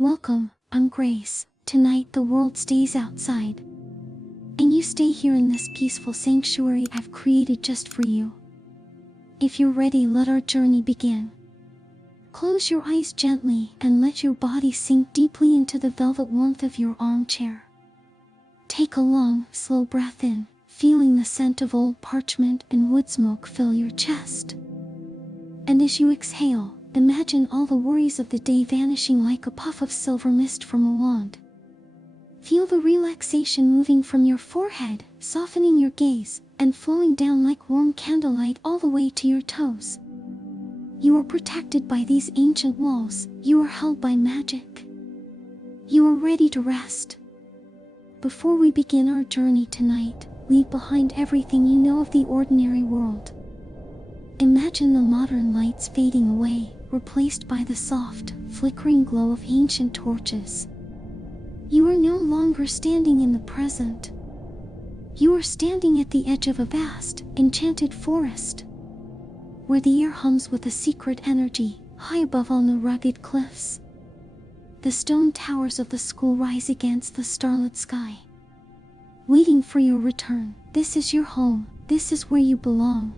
Welcome, I'm Grace. Tonight the world stays outside, and you stay here in this peaceful sanctuary I've created just for you. If you're ready, let our journey begin. Close your eyes gently and let your body sink deeply into the velvet warmth of your armchair. Take a long, slow breath in, feeling the scent of old parchment and wood smoke fill your chest. And as you exhale, imagine all the worries of the day vanishing like a puff of silver mist from a wand. Feel the relaxation moving from your forehead, softening your gaze, and flowing down like warm candlelight all the way to your toes. You are protected by these ancient walls. You are held by magic. You are ready to rest. Before we begin our journey tonight, leave behind everything you know of the ordinary world. Imagine the modern lights fading away, replaced by the soft, flickering glow of ancient torches. You are no longer standing in the present. You are standing at the edge of a vast, enchanted forest, where the air hums with a secret energy, high above on the rugged cliffs. The stone towers of the school rise against the starlit sky, waiting for your return. This is your home. This is where you belong.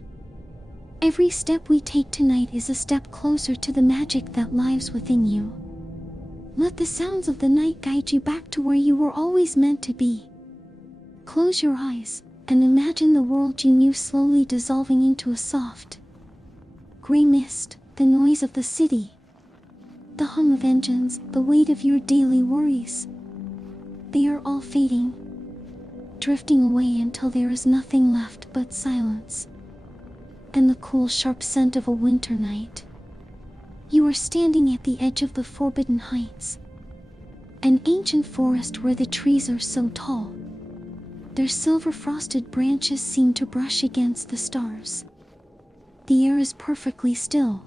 Every step we take tonight is a step closer to the magic that lives within you. Let the sounds of the night guide you back to where you were always meant to be. Close your eyes and imagine the world you knew slowly dissolving into a soft, gray mist. The noise of the city, the hum of engines, the weight of your daily worries. They are all fading, drifting away until there is nothing left but silence and the cool, sharp scent of a winter night. You are standing at the edge of the Forbidden Heights, an ancient forest where the trees are so tall, their silver-frosted branches seem to brush against the stars. The air is perfectly still,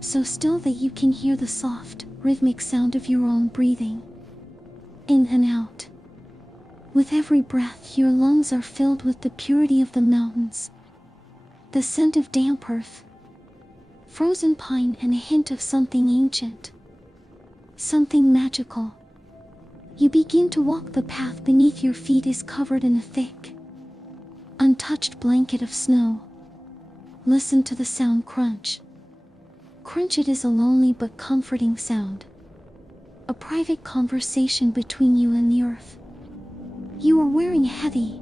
so still that you can hear the soft, rhythmic sound of your own breathing, in and out. With every breath, your lungs are filled with the purity of the mountains, the scent of damp earth, frozen pine, and a hint of something ancient, something magical. You begin to walk. The path beneath your feet is covered in a thick, untouched blanket of snow. Listen to the sound crunch. Crunch. It is a lonely but comforting sound, a private conversation between you and the earth. You are wearing a heavy,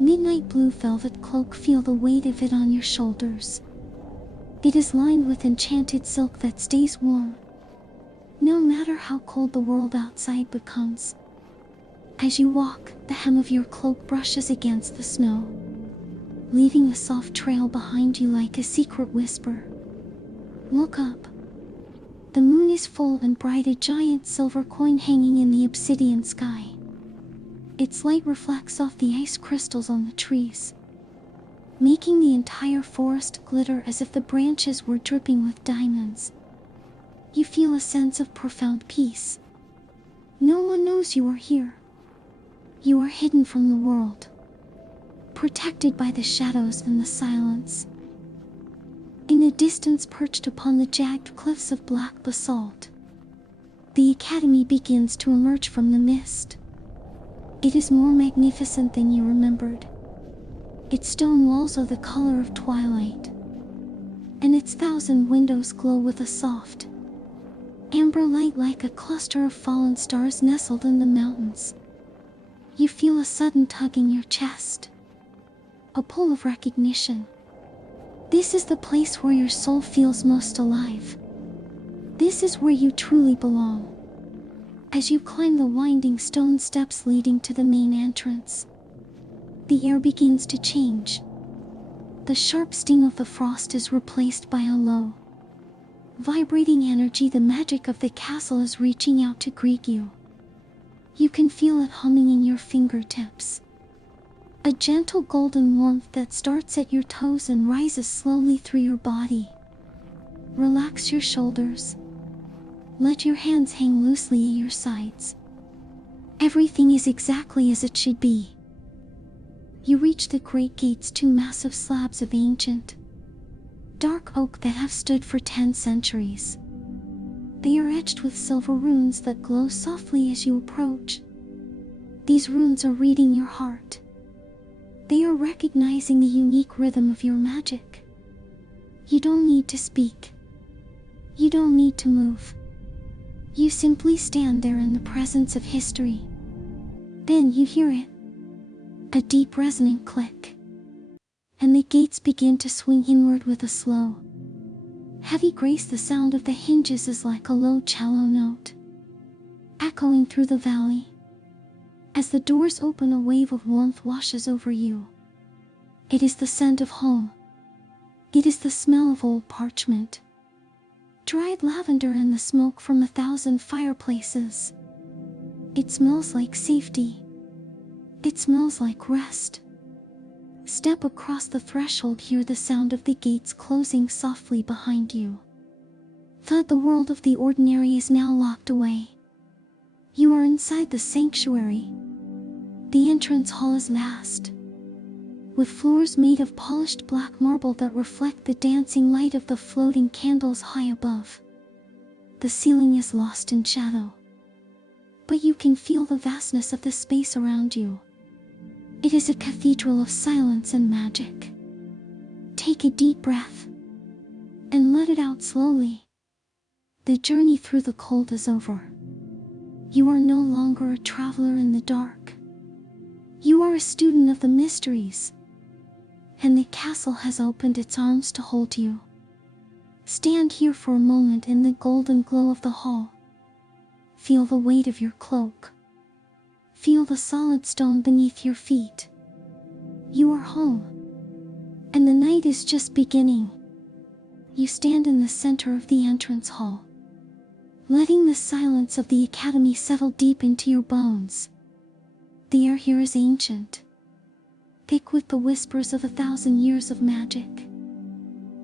midnight blue velvet cloak. Feel the weight of it on your shoulders. It is lined with enchanted silk that stays warm, no matter how cold the world outside becomes. As you walk, the hem of your cloak brushes against the snow, leaving a soft trail behind you like a secret whisper. Look up. The moon is full and bright, a giant silver coin hanging in the obsidian sky. Its light reflects off the ice crystals on the trees, making the entire forest glitter as if the branches were dripping with diamonds. You feel a sense of profound peace. No one knows you are here. You are hidden from the world, protected by the shadows and the silence. In the distance, perched upon the jagged cliffs of black basalt, the academy begins to emerge from the mist. It is more magnificent than you remembered. Its stone walls are the color of twilight, and its 1,000 windows glow with a soft, amber light like a cluster of fallen stars nestled in the mountains. You feel a sudden tug in your chest, a pull of recognition. This is the place where your soul feels most alive. This is where you truly belong. As you climb the winding stone steps leading to the main entrance, the air begins to change. The sharp sting of the frost is replaced by a low, vibrating energy. The magic of the castle is reaching out to greet you. You can feel it humming in your fingertips, a gentle golden warmth that starts at your toes and rises slowly through your body. Relax your shoulders. Let your hands hang loosely at your sides. Everything is exactly as it should be. You reach the great gates, 2 massive slabs of ancient, dark oak that have stood for 10 centuries. They are etched with silver runes that glow softly as you approach. These runes are reading your heart. They are recognizing the unique rhythm of your magic. You don't need to speak. You don't need to move. You simply stand there in the presence of history. Then you hear it. A deep resonant click. And the gates begin to swing inward with a slow, heavy grace. The sound of the hinges is like a low cello note, echoing through the valley. As the doors open, a wave of warmth washes over you. It is the scent of home. It is the smell of old parchment, dried lavender, and the smoke from 1,000 fireplaces. It smells like safety. It smells like rest. Step across the threshold, hear the sound of the gates closing softly behind you. Thought the world of the ordinary is now locked away. You are inside the sanctuary. The entrance hall is vast, with floors made of polished black marble that reflect the dancing light of the floating candles high above. The ceiling is lost in shadow, but you can feel the vastness of the space around you. It is a cathedral of silence and magic. Take a deep breath and let it out slowly. The journey through the cold is over. You are no longer a traveler in the dark. You are a student of the mysteries, and the castle has opened its arms to hold you. Stand here for a moment in the golden glow of the hall. Feel the weight of your cloak. Feel the solid stone beneath your feet. You are home, and the night is just beginning. You stand in the center of the entrance hall, letting the silence of the academy settle deep into your bones. The air here is ancient, thick with the whispers of 1,000 years of magic.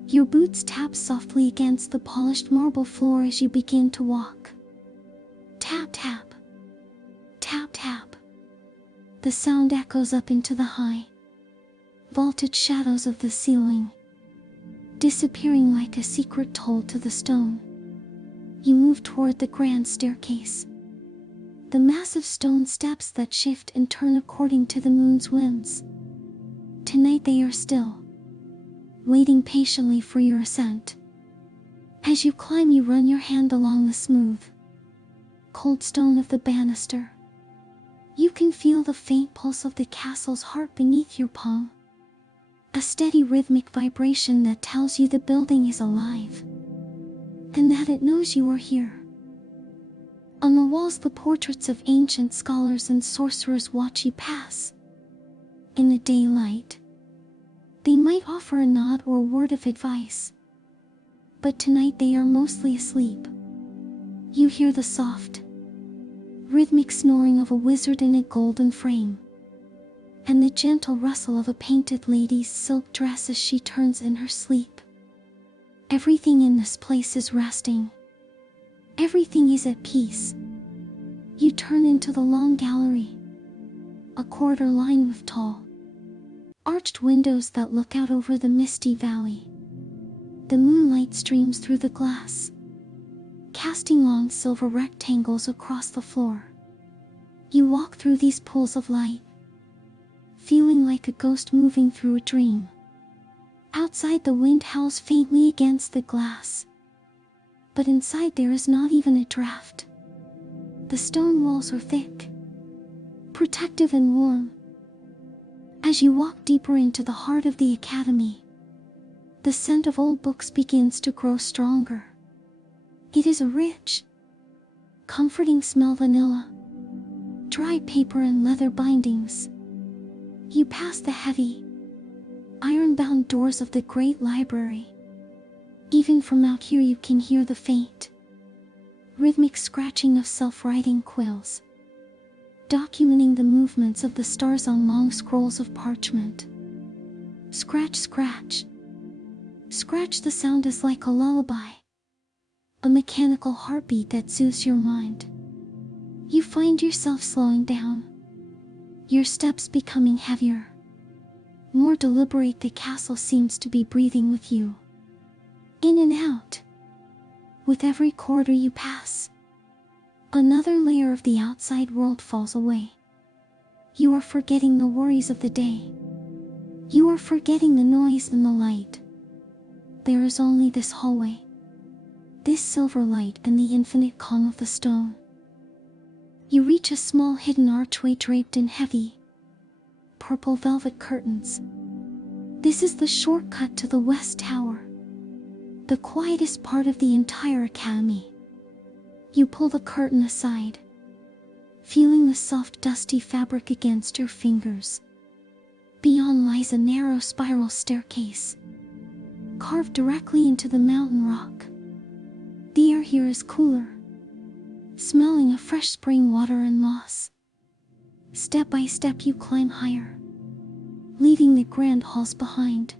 Your boots tap softly against the polished marble floor as you begin to walk. Tap, tap. Tap, tap. The sound echoes up into the high, vaulted shadows of the ceiling, disappearing like a secret told to the stone. You move toward the grand staircase. The massive stone steps that shift and turn according to the moon's whims. Tonight they are still, waiting patiently for your ascent. As you climb, you run your hand along the smooth, cold stone of the banister. You can feel the faint pulse of the castle's heart beneath your palm, a steady rhythmic vibration that tells you the building is alive, and that it knows you are here. On the walls, the portraits of ancient scholars and sorcerers watch you pass. In the daylight, they might offer a nod or a word of advice, but tonight they are mostly asleep. You hear the soft, rhythmic snoring of a wizard in a golden frame, and the gentle rustle of a painted lady's silk dress as she turns in her sleep. Everything in this place is resting. Everything is at peace. You turn into the long gallery, a corridor lined with tall, arched windows that look out over the misty valley. The moonlight streams through the glass, casting long silver rectangles across the floor. You walk through these pools of light, feeling like a ghost moving through a dream. Outside, the wind howls faintly against the glass, but inside there is not even a draft. The stone walls are thick, protective and warm. As you walk deeper into the heart of the academy, the scent of old books begins to grow stronger. It is a rich, comforting smell: vanilla, dry paper, and leather bindings. You pass the heavy, iron-bound doors of the great library. Even from out here you can hear the faint, rhythmic scratching of self-writing quills, documenting the movements of the stars on long scrolls of parchment. Scratch, scratch. Scratch. The sound is like a lullaby, a mechanical heartbeat that soothes your mind. You find yourself slowing down, your steps becoming heavier, more deliberate. The castle seems to be breathing with you, in and out, With every corridor you pass, another layer of the outside world falls away. You are forgetting the worries of the day. You are forgetting the noise and the light. There is only this hallway, this silver light, and the infinite calm of the stone. You reach a small hidden archway draped in heavy, purple velvet curtains. This is the shortcut to the West Tower, the quietest part of the entire academy. You pull the curtain aside, feeling the soft dusty fabric against your fingers. Beyond lies a narrow spiral staircase, carved directly into the mountain rock. The air here is cooler, smelling of fresh spring water and moss. Step by step you climb higher, leaving the grand halls behind.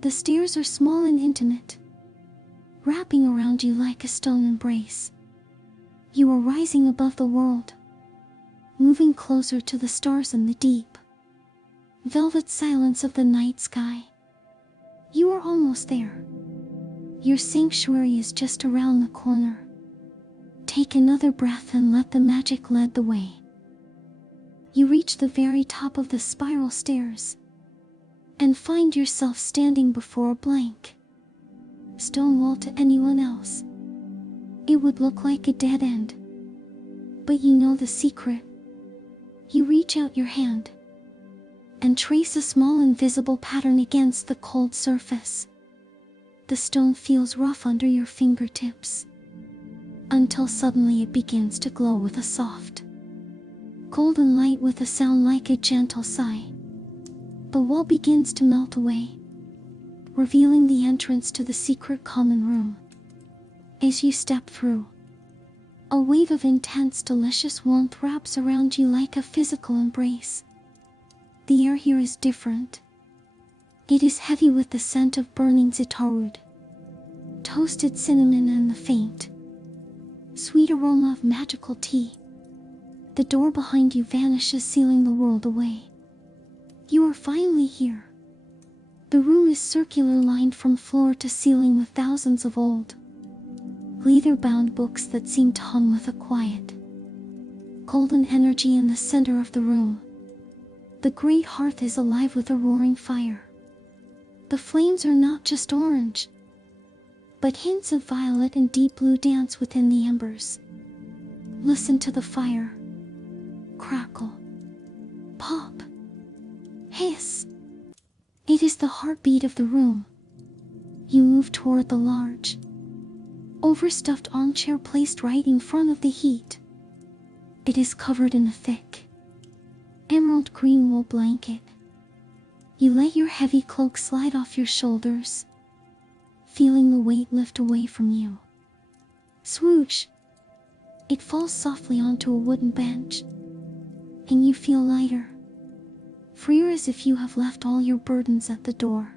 The stairs are small and intimate, wrapping around you like a stone embrace. You are rising above the world, moving closer to the stars and the deep, velvet silence of the night sky. You are almost there. Your sanctuary is just around the corner. Take another breath and let the magic lead the way. You reach the very top of the spiral stairs and find yourself standing before a blank stone wall. To anyone else, it would look like a dead end. But you know the secret. You reach out your hand and trace a small invisible pattern against the cold surface. The stone feels rough under your fingertips, until suddenly it begins to glow with a soft, golden light with a sound like a gentle sigh. The wall begins to melt away, revealing the entrance to the secret common room. As you step through, a wave of intense, delicious warmth wraps around you like a physical embrace. The air here is different. It is heavy with the scent of burning zitarwood, toasted cinnamon, and the faint, sweet aroma of magical tea. The door behind you vanishes, sealing the world away. You are finally here. The room is circular, lined from floor to ceiling with thousands of old, leather-bound books that seem to hum with a quiet, golden energy in the center of the room. The great hearth is alive with a roaring fire. The flames are not just orange, but hints of violet and deep blue dance within the embers. Listen to the fire. Crackle, pop, hiss. It is the heartbeat of the room. You move toward the large, overstuffed armchair placed right in front of the heat. It is covered in a thick, emerald green wool blanket. You let your heavy cloak slide off your shoulders, feeling the weight lift away from you. Swoosh! It falls softly onto a wooden bench, and you feel lighter, freer, as if you have left all your burdens at the door.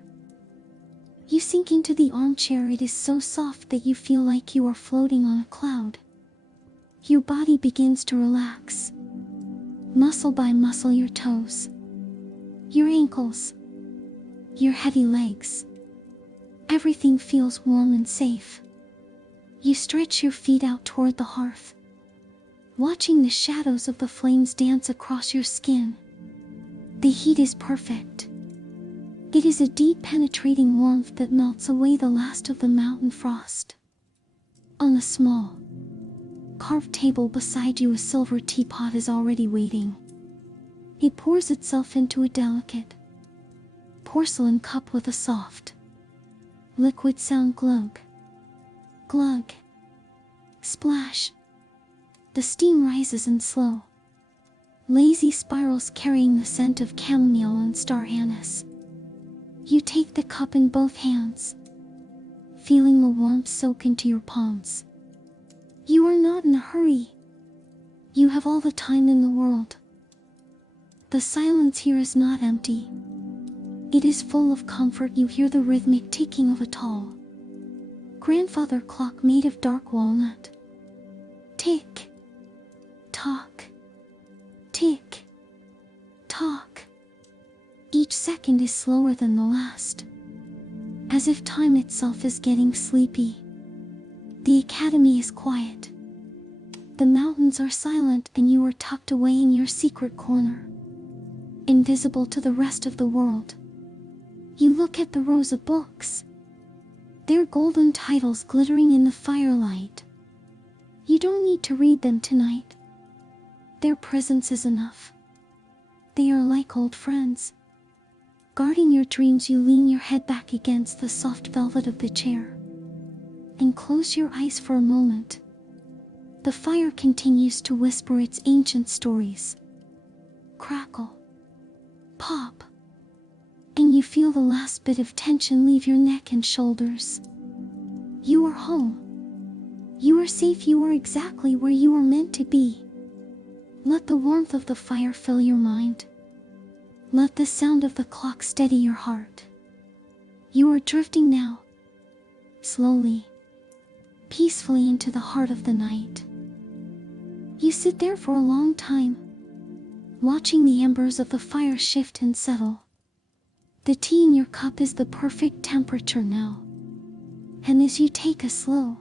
You sink into the armchair. It is so soft that you feel like you are floating on a cloud. Your body begins to relax, muscle by muscle, your toes, your ankles, your heavy legs. Everything feels warm and safe. You stretch your feet out toward the hearth, watching the shadows of the flames dance across your skin. The heat is perfect. It is a deep, penetrating warmth that melts away the last of the mountain frost. On a small, carved table beside you, a silver teapot is already waiting. It pours itself into a delicate porcelain cup with a soft, liquid sound. Glug, glug, splash. The steam rises in slow, lazy spirals, carrying the scent of chamomile and star anise. You take the cup in both hands, feeling the warmth soak into your palms. You are not in a hurry. You have all the time in the world. The silence here is not empty. It is full of comfort. You hear the rhythmic ticking of a tall grandfather clock made of dark walnut. Tick, tock, tick, tock. Each second is slower than the last, as if time itself is getting sleepy. The academy is quiet. The mountains are silent and you are tucked away in your secret corner, invisible to the rest of the world. You look at the rows of books, their golden titles glittering in the firelight. You don't need to read them tonight. Their presence is enough. They are like old friends. Guarding your dreams, you lean your head back against the soft velvet of the chair and close your eyes for a moment. The fire continues to whisper its ancient stories. Crackle, pop, and you feel the last bit of tension leave your neck and shoulders. You are home. You are safe. You are exactly where you are meant to be. Let the warmth of the fire fill your mind. Let the sound of the clock steady your heart. You are drifting now, slowly, peacefully into the heart of the night. You sit there for a long time, watching the embers of the fire shift and settle. The tea in your cup is the perfect temperature now, and as you take a slow,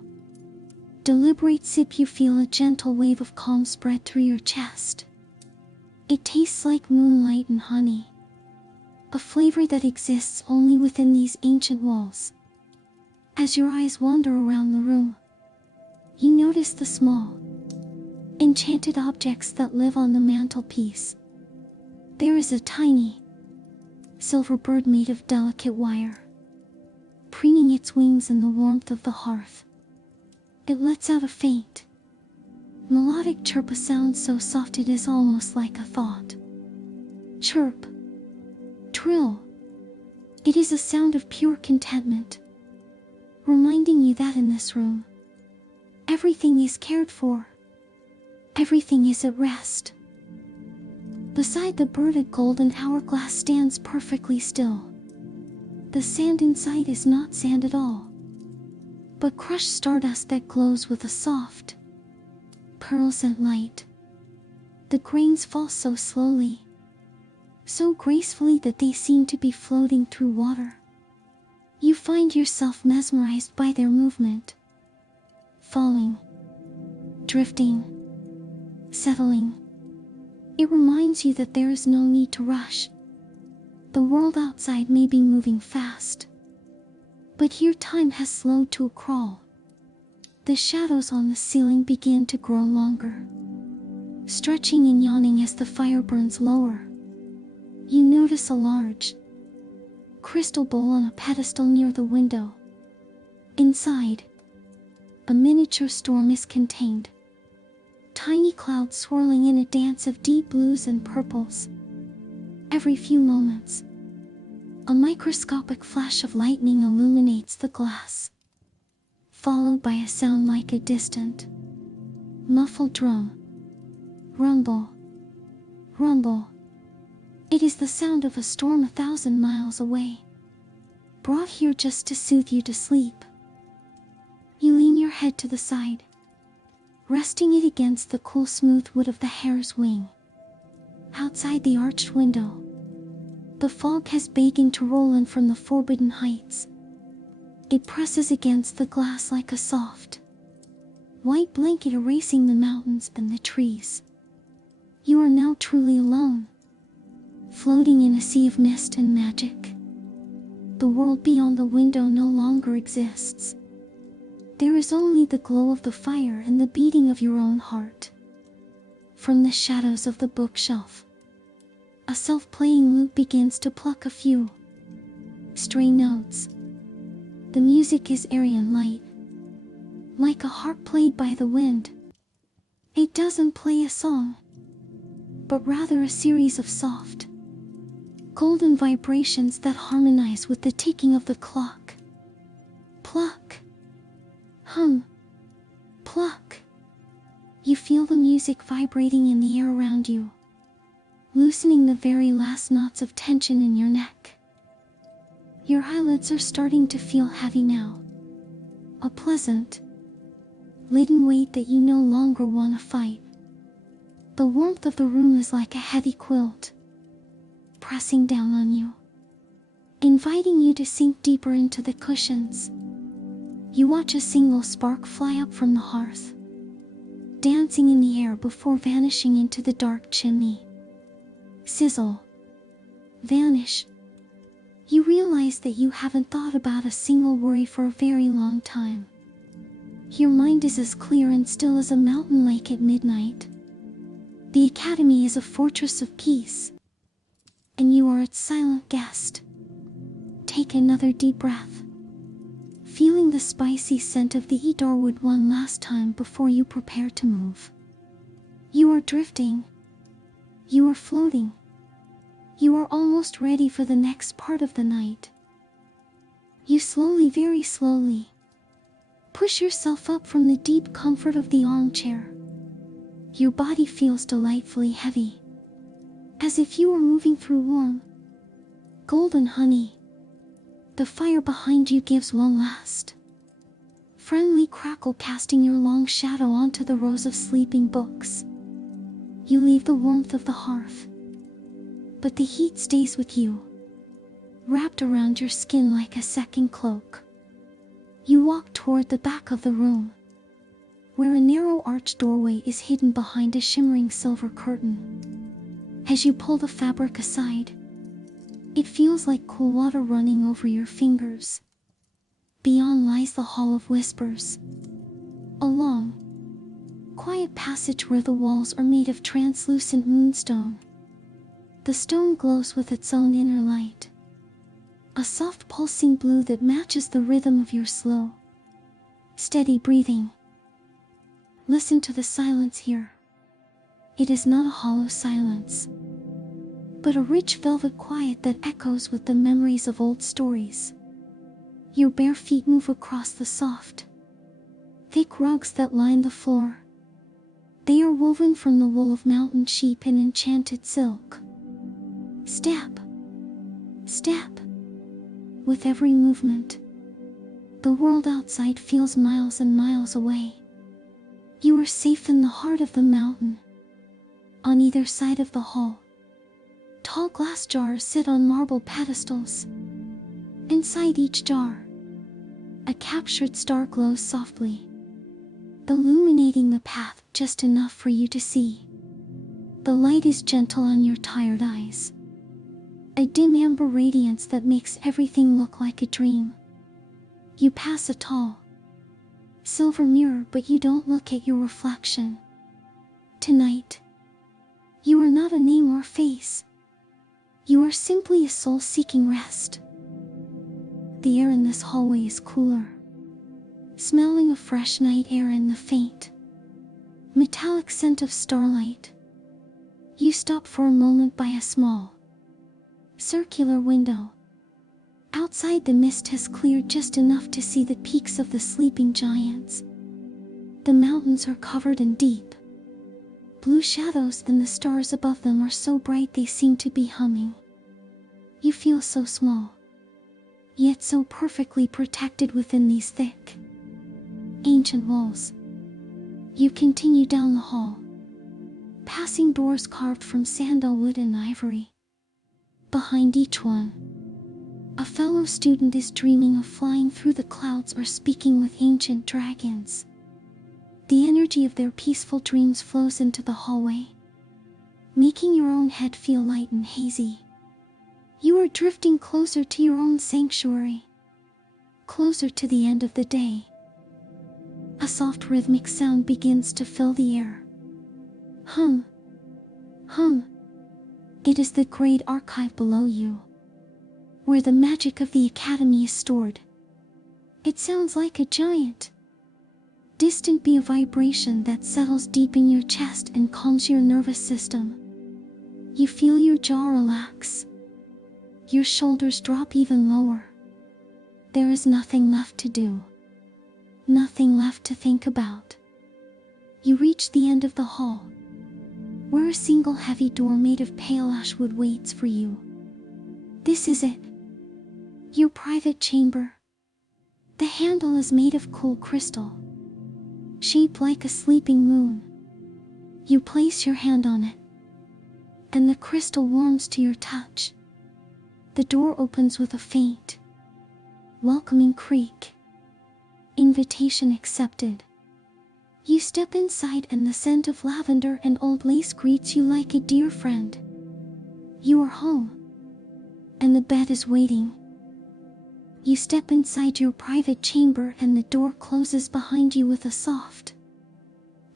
deliberate sip, you feel a gentle wave of calm spread through your chest. It tastes like moonlight and honey, a flavor that exists only within these ancient walls. As your eyes wander around the room, you notice the small, enchanted objects that live on the mantelpiece. There is a tiny, silver bird made of delicate wire, preening its wings in the warmth of the hearth. It lets out a faint, melodic chirp, a sound so soft it is almost like a thought. Chirp, trill. It is a sound of pure contentment, reminding you that in this room, everything is cared for. Everything is at rest. Beside the bird, a golden hourglass stands perfectly still. The sand inside is not sand at all, but crushed stardust that glows with a soft, pearl-scent light. The grains fall so slowly, so gracefully that they seem to be floating through water. You find yourself mesmerized by their movement, falling, drifting, settling. It reminds you that there is no need to rush. The world outside may be moving fast, but here time has slowed to a crawl. The shadows on the ceiling begin to grow longer, stretching and yawning as the fire burns lower. You notice a large, crystal bowl on a pedestal near the window. Inside, a miniature storm is contained. Tiny clouds swirling in a dance of deep blues and purples. Every few moments, a microscopic flash of lightning illuminates the glass, followed by a sound like a distant, muffled drum. Rumble, rumble. It is the sound of a storm 1,000 miles away, brought here just to soothe you to sleep. You lean your head to the side, resting it against the cool, smooth wood of the hare's wing. Outside the arched window, the fog has begun to roll in from the forbidden heights. It presses against the glass like a soft, white blanket erasing the mountains and the trees. You are now truly alone, floating in a sea of mist and magic. The world beyond the window no longer exists. There is only the glow of the fire and the beating of your own heart. From the shadows of the bookshelf, a self-playing lute begins to pluck a few stray notes. The music is airy and light, like a harp played by the wind. It doesn't play a song, but rather a series of soft, golden vibrations that harmonize with the ticking of the clock. Pluck, hum, pluck. You feel the music vibrating in the air around you, loosening the very last knots of tension in your neck. Your eyelids are starting to feel heavy now, a pleasant, laden weight that you no longer want to fight. The warmth of the room is like a heavy quilt, pressing down on you, inviting you to sink deeper into the cushions. You watch a single spark fly up from the hearth, dancing in the air before vanishing into the dark chimney. Sizzle. Vanish. You realize that you haven't thought about a single worry for a very long time. Your mind is as clear and still as a mountain lake at midnight. The academy is a fortress of peace, and you are its silent guest. Take another deep breath, feeling the spicy scent of the cedarwood one last time before you prepare to move. You are drifting. You are floating. You are almost ready for the next part of the night. You slowly, very slowly, push yourself up from the deep comfort of the armchair. Your body feels delightfully heavy, as if you were moving through warm, golden honey. The fire behind you gives one last friendly crackle, casting your long shadow onto the rows of sleeping books. You leave the warmth of the hearth, but the heat stays with you, wrapped around your skin like a second cloak. You walk toward the back of the room, where a narrow arched doorway is hidden behind a shimmering silver curtain. As you pull the fabric aside, it feels like cool water running over your fingers. Beyond lies the Hall of Whispers, a long, quiet passage where the walls are made of translucent moonstone. The stone glows with its own inner light, a soft pulsing blue that matches the rhythm of your slow, steady breathing. Listen to the silence here. It is not a hollow silence, but a rich velvet quiet that echoes with the memories of old stories. Your bare feet move across the soft, thick rugs that line the floor. They are woven from the wool of mountain sheep and enchanted silk. Step, step. With every movement, the world outside feels miles and miles away. You are safe in the heart of the mountain. On either side of the hall, tall glass jars sit on marble pedestals. Inside each jar, a captured star glows softly, illuminating the path just enough for you to see. The light is gentle on your tired eyes, a dim amber radiance that makes everything look like a dream. You pass a tall, silver mirror, but you don't look at your reflection. Tonight, you are not a name or face. You are simply a soul seeking rest. The air in this hallway is cooler, smelling of fresh night air and the faint, metallic scent of starlight. You stop for a moment by a small, circular window. Outside, the mist has cleared just enough to see the peaks of the sleeping giants. The mountains are covered in deep blue shadows, and the stars above them are so bright they seem to be humming. You feel so small, yet so perfectly protected within these thick, ancient walls. You continue down the hall, passing doors carved from sandalwood and ivory. Behind each one, a fellow student is dreaming of flying through the clouds or speaking with ancient dragons. The energy of their peaceful dreams flows into the hallway, making your own head feel light and hazy. You are drifting closer to your own sanctuary, closer to the end of the day. A soft rhythmic sound begins to fill the air. Hum, hum. It is the great archive below you, where the magic of the academy is stored. It sounds like a giant, distant beat of vibration that settles deep in your chest and calms your nervous system. You feel your jaw relax, your shoulders drop even lower. There is nothing left to do, nothing left to think about. You reach the end of the hall, where a single heavy door made of pale ash wood waits for you. This is it, your private chamber. The handle is made of cool crystal, shaped like a sleeping moon. You place your hand on it, and the crystal warms to your touch. The door opens with a faint, welcoming creak. Invitation accepted. You step inside and the scent of lavender and old lace greets you like a dear friend. You are home. And the bed is waiting. You step inside your private chamber and the door closes behind you with a soft,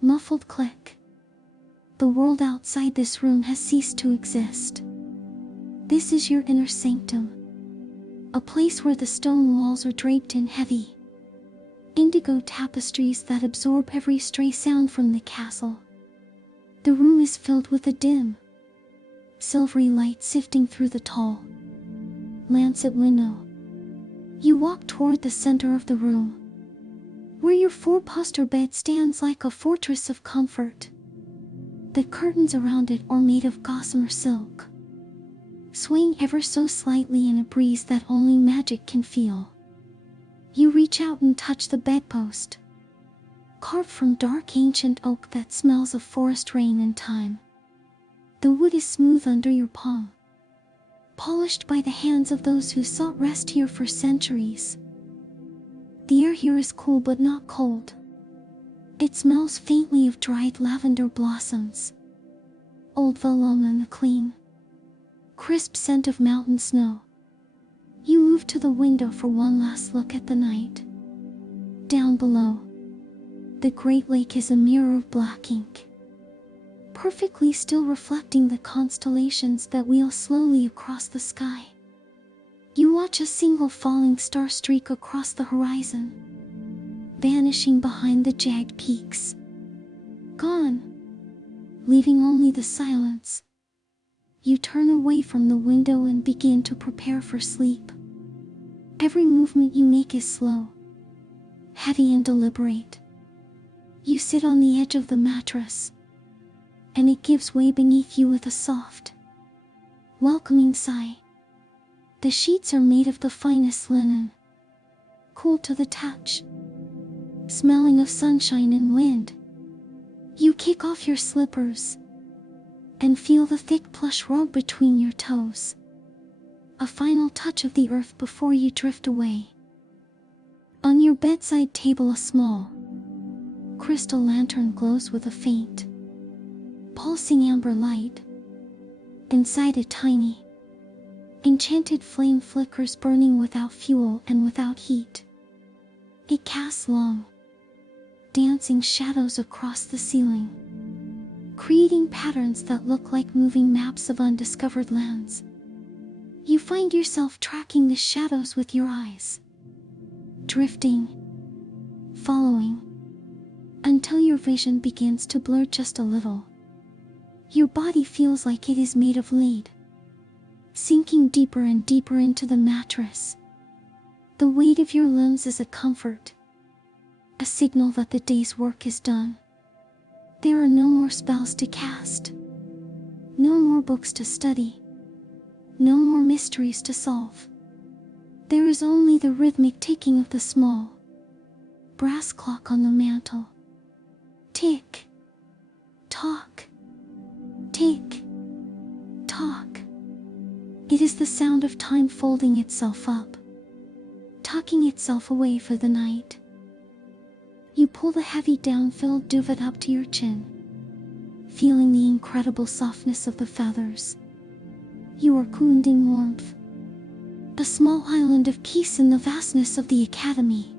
muffled click. The world outside this room has ceased to exist. This is your inner sanctum, a place where the stone walls are draped in heavy, indigo tapestries that absorb every stray sound from the castle. The room is filled with a dim, silvery light sifting through the tall, lancet window. You walk toward the center of the room, where your four-poster bed stands like a fortress of comfort. The curtains around it are made of gossamer silk, swaying ever so slightly in a breeze that only magic can feel. You reach out and touch the bedpost, carved from dark ancient oak that smells of forest rain and time. The wood is smooth under your palm, polished by the hands of those who sought rest here for centuries. The air here is cool but not cold. It smells faintly of dried lavender blossoms, old vellum and the clean, crisp scent of mountain snow. You move to the window for one last look at the night. Down below, the Great Lake is a mirror of black ink, perfectly still, reflecting the constellations that wheel slowly across the sky. You watch a single falling star streak across the horizon, vanishing behind the jagged peaks. Gone, leaving only the silence. You turn away from the window and begin to prepare for sleep. Every movement you make is slow, heavy and deliberate. You sit on the edge of the mattress, and it gives way beneath you with a soft, welcoming sigh. The sheets are made of the finest linen, cool to the touch, smelling of sunshine and wind. You kick off your slippers and feel the thick plush rug between your toes, a final touch of the earth before you drift away. On your bedside table, a small crystal lantern glows with a faint, pulsing amber light. Inside, a tiny, enchanted flame flickers, burning without fuel and without heat. It casts long, dancing shadows across the ceiling, creating patterns that look like moving maps of undiscovered lands. You find yourself tracking the shadows with your eyes, drifting, following, until your vision begins to blur just a little. Your body feels like it is made of lead, sinking deeper and deeper into the mattress. The weight of your limbs is a comfort, a signal that the day's work is done. There are no more spells to cast, no more books to study, no more mysteries to solve. There is only the rhythmic ticking of the small, brass clock on the mantel. Tick, tock, tick, tock. It is the sound of time folding itself up, tucking itself away for the night. You pull the heavy down-filled duvet up to your chin, feeling the incredible softness of the feathers. You are cooled in warmth, a small island of peace in the vastness of the academy.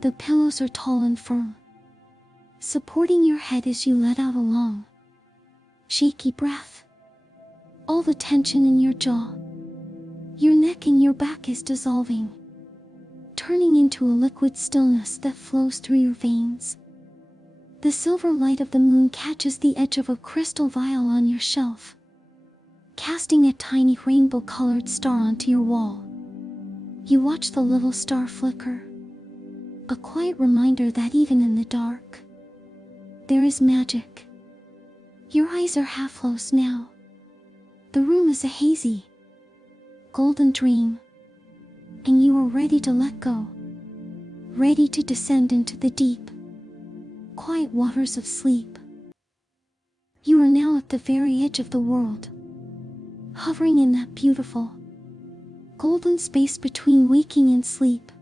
The pillows are tall and firm, supporting your head as you let out a long, shaky breath. All the tension in your jaw, your neck and your back is dissolving, turning into a liquid stillness that flows through your veins. The silver light of the moon catches the edge of a crystal vial on your shelf, casting a tiny rainbow-colored star onto your wall. You watch the little star flicker, a quiet reminder that even in the dark, there is magic. Your eyes are half closed now. The room is a hazy, golden dream, and you are ready to let go, ready to descend into the deep, quiet waters of sleep. You are now at the very edge of the world, hovering in that beautiful, golden space between waking and sleep.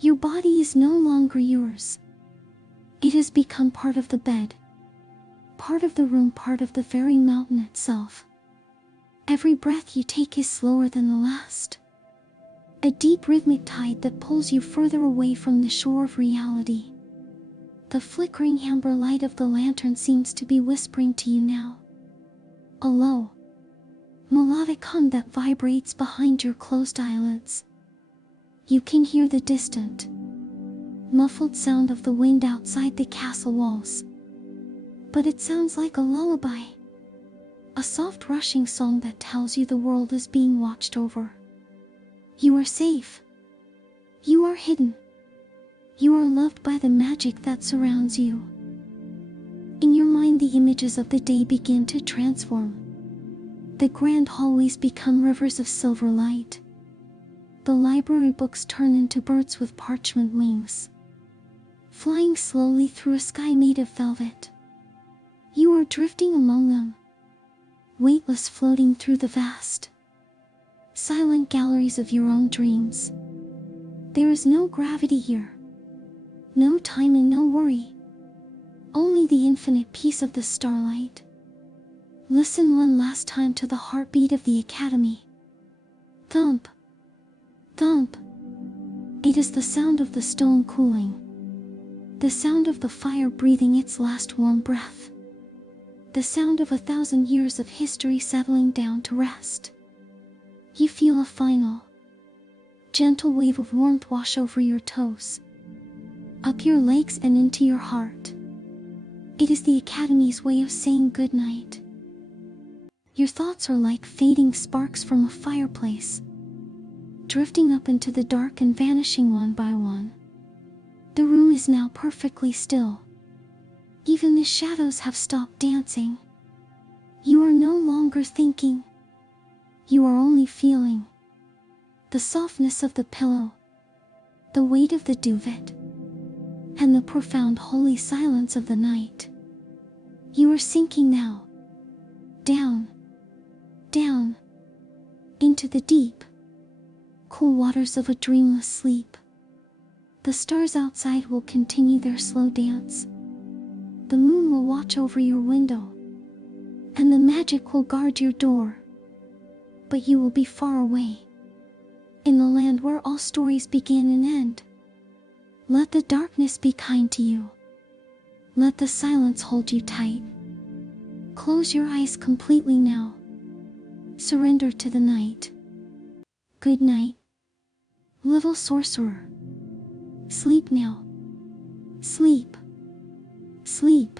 Your body is no longer yours. It has become part of the bed, part of the room, part of the very mountain itself. Every breath you take is slower than the last. A deep rhythmic tide that pulls you further away from the shore of reality. The flickering amber light of the lantern seems to be whispering to you now. A low, melodic hum that vibrates behind your closed eyelids. You can hear the distant, muffled sound of the wind outside the castle walls. But it sounds like a lullaby. A soft rushing song that tells you the world is being watched over. You are safe. You are hidden. You are loved by the magic that surrounds you. In your mind, the images of the day begin to transform. The grand hallways become rivers of silver light. The library books turn into birds with parchment wings, flying slowly through a sky made of velvet. You are drifting among them, weightless, floating through the vast, silent galleries of your own dreams. There is no gravity here, no time and no worry, only the infinite peace of the starlight. Listen one last time to the heartbeat of the academy. Thump, thump. It is the sound of the stone cooling, the sound of the fire breathing its last warm breath, the sound of 1,000 years of history settling down to rest. You feel a final, gentle wave of warmth wash over your toes, up your legs and into your heart. It is the Academy's way of saying goodnight. Your thoughts are like fading sparks from a fireplace, drifting up into the dark and vanishing one by one. The room is now perfectly still. Even the shadows have stopped dancing. You are no longer thinking. You are only feeling. The softness of the pillow, the weight of the duvet, and the profound holy silence of the night. You are sinking now, down, down, into the deep, cool waters of a dreamless sleep. The stars outside will continue their slow dance. The moon will watch over your window, and the magic will guard your door. But you will be far away, in the land where all stories begin and end. Let the darkness be kind to you. Let the silence hold you tight. Close your eyes completely now. Surrender to the night. Good night, little sorcerer. Sleep now. Sleep. Sleep.